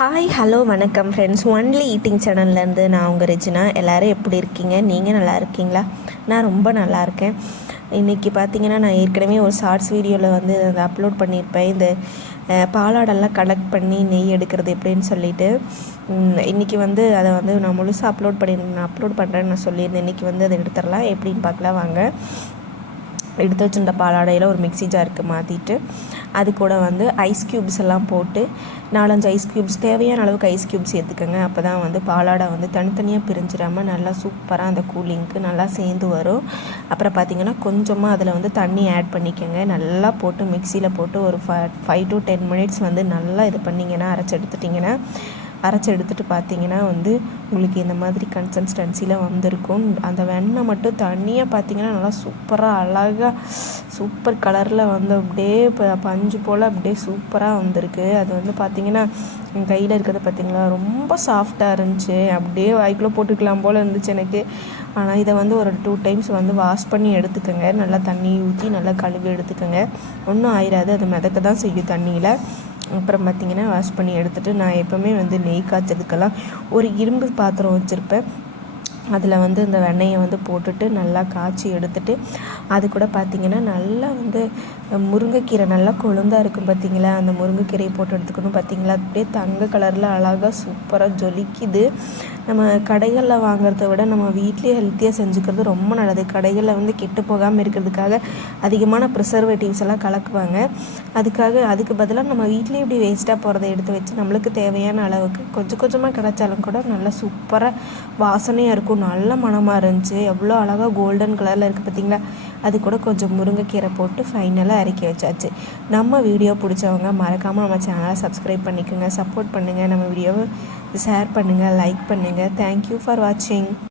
Hi hello வணக்கம் friends only eating சேனல்லேருந்து நான் உங்கள் ரெஜினா. எல்லோரும் எப்படி இருக்கீங்க? நீங்கள் நல்லா இருக்கீங்களா? நான் ரொம்ப நல்லா இருக்கேன். இன்றைக்கி பார்த்தீங்கன்னா நான் ஏற்கனவே ஒரு ஷார்ட்ஸ் வீடியோவில் வந்து அதை அப்லோட் பண்ணியிருப்பேன். இந்த பாலாடெல்லாம் கலெக்ட் பண்ணி நெய் எடுக்கிறது எப்படின்னு சொல்லிட்டு இன்றைக்கி வந்து அதை வந்து நான் முழுசாக அப்லோட் பண்ணி நான் அப்லோட் பண்ணுறேன்னு நான் சொல்லியிருந்தேன். இன்றைக்கி வந்து அதை எடுத்துடலாம். எப்படின்னு பார்க்கலாம் வாங்க. எடுத்து வச்சுருந்த பாலாடையில் ஒரு மிக்ஸி ஜாருக்கு மாற்றிட்டு அது கூட வந்து ஐஸ் க்யூப்ஸ் எல்லாம் போட்டு நாலஞ்சு ஐஸ் க்யூப்ஸ் தேவையான அளவுக்கு ஐஸ் க்யூப்ஸ் சேர்த்துக்கோங்க. அப்போ தான் வந்து பாலாடை வந்து தனித்தனியாக பிரிஞ்சிடாமல் நல்லா சூப்பராக அந்த கூலிங்க்கு நல்லா சேர்ந்து வரும். அப்புறம் பார்த்தீங்கன்னா கொஞ்சமாக அதில் வந்து தண்ணி ஆட் பண்ணிக்கோங்க. நல்லா போட்டு மிக்சியில் போட்டு ஒரு ஃபைவ் டு டென் மினிட்ஸ் வந்து நல்லா இது பண்ணிங்கன்னா அரைச்சி எடுத்துட்டிங்கன்னா அரைச்சி எடுத்துகிட்டு பார்த்தீங்கன்னா வந்து உங்களுக்கு இந்த மாதிரி கன்சிஸ்டன்சியில் வந்திருக்கும். அந்த வெண்ணெய் மட்டும் தண்ணியாக பார்த்தீங்கன்னா நல்லா சூப்பராக அழகாக சூப்பர் கலரில் வந்து அப்படியே இப்போ பஞ்சு போல் அப்படியே சூப்பராக வந்திருக்கு. அது வந்து பார்த்தீங்கன்னா என் கையில் இருக்கிறது பார்த்தீங்களா ரொம்ப சாஃப்டாக இருந்துச்சு. அப்படியே வாய்க்குள்ளே போட்டுக்கலாம் போல் இருந்துச்சு எனக்கு. ஆனால் இதை வந்து ஒரு டூ டைம்ஸ் வந்து வாஷ் பண்ணி எடுத்துக்கோங்க. நல்லா தண்ணி ஊற்றி நல்லா கழுவி எடுத்துக்கோங்க. ஒன்றும் ஆயிராது. அது மிதக்க தான் செய்யும் தண்ணியில். அப்புறம் பார்த்தீங்கன்னா வாஷ் பண்ணி எடுத்துகிட்டு நான் எப்போவுமே வந்து நெய் காய்ச்சதுக்கெல்லாம் ஒரு இரும்பு பாத்திரம் வச்சுருப்பேன். அதில் வந்து இந்த வெண்ணெயை வந்து போட்டுட்டு நல்லா காய்ச்சி எடுத்துட்டு அது கூட பார்த்திங்கன்னா நல்லா வந்து முருங்கைக்கீரை நல்லா கொழுந்தாக இருக்கும் பார்த்தீங்களா அந்த முருங்கைக்கீரையை போட்டு எடுத்துக்கணும் பார்த்தீங்களா அப்படியே தங்க கலரில் அழகாக சூப்பராக ஜொலிக்குது. நம்ம கடைகளில் வாங்குறத விட நம்ம வீட்லேயே ஹெல்த்தியாக செஞ்சுக்கிறது ரொம்ப நல்லது. கடைகளில் வந்து கெட்டு போகாமல் இருக்கிறதுக்காக அதிகமான ப்ரிசர்வேட்டிவ்ஸ் எல்லாம் கலக்குவாங்க. அதுக்காக அதுக்கு பதிலாக நம்ம வீட்லேயே இப்படி வேஸ்ட்டாக போகிறத எடுத்து வச்சு நம்மளுக்கு தேவையான அளவுக்கு கொஞ்சம் கொஞ்சமாக கிடைச்சாலும் கூட நல்லா சூப்பராக வாசனையாக இருக்கும். நல்ல மணமாக இருந்துச்சு. எவ்வளோ அழகாக கோல்டன் கலரில் இருக்குது பார்த்தீங்களா அது கூட கொஞ்சம் முருங்கைக்கீரை போட்டு ஃபைனலாக இறக்கி வச்சாச்சு. நம்ம வீடியோ பிடிச்சவங்க மறக்காமல் நம்ம சேனலை சப்ஸ்கிரைப் பண்ணிக்கோங்க. சப்போர்ட் பண்ணுங்கள் நம்ம வீடியோவை ஷேர் பண்ணுங்கள் லைக் பண்ணுங்கள் தேங்க்யூ ஃபார் வாட்சிங்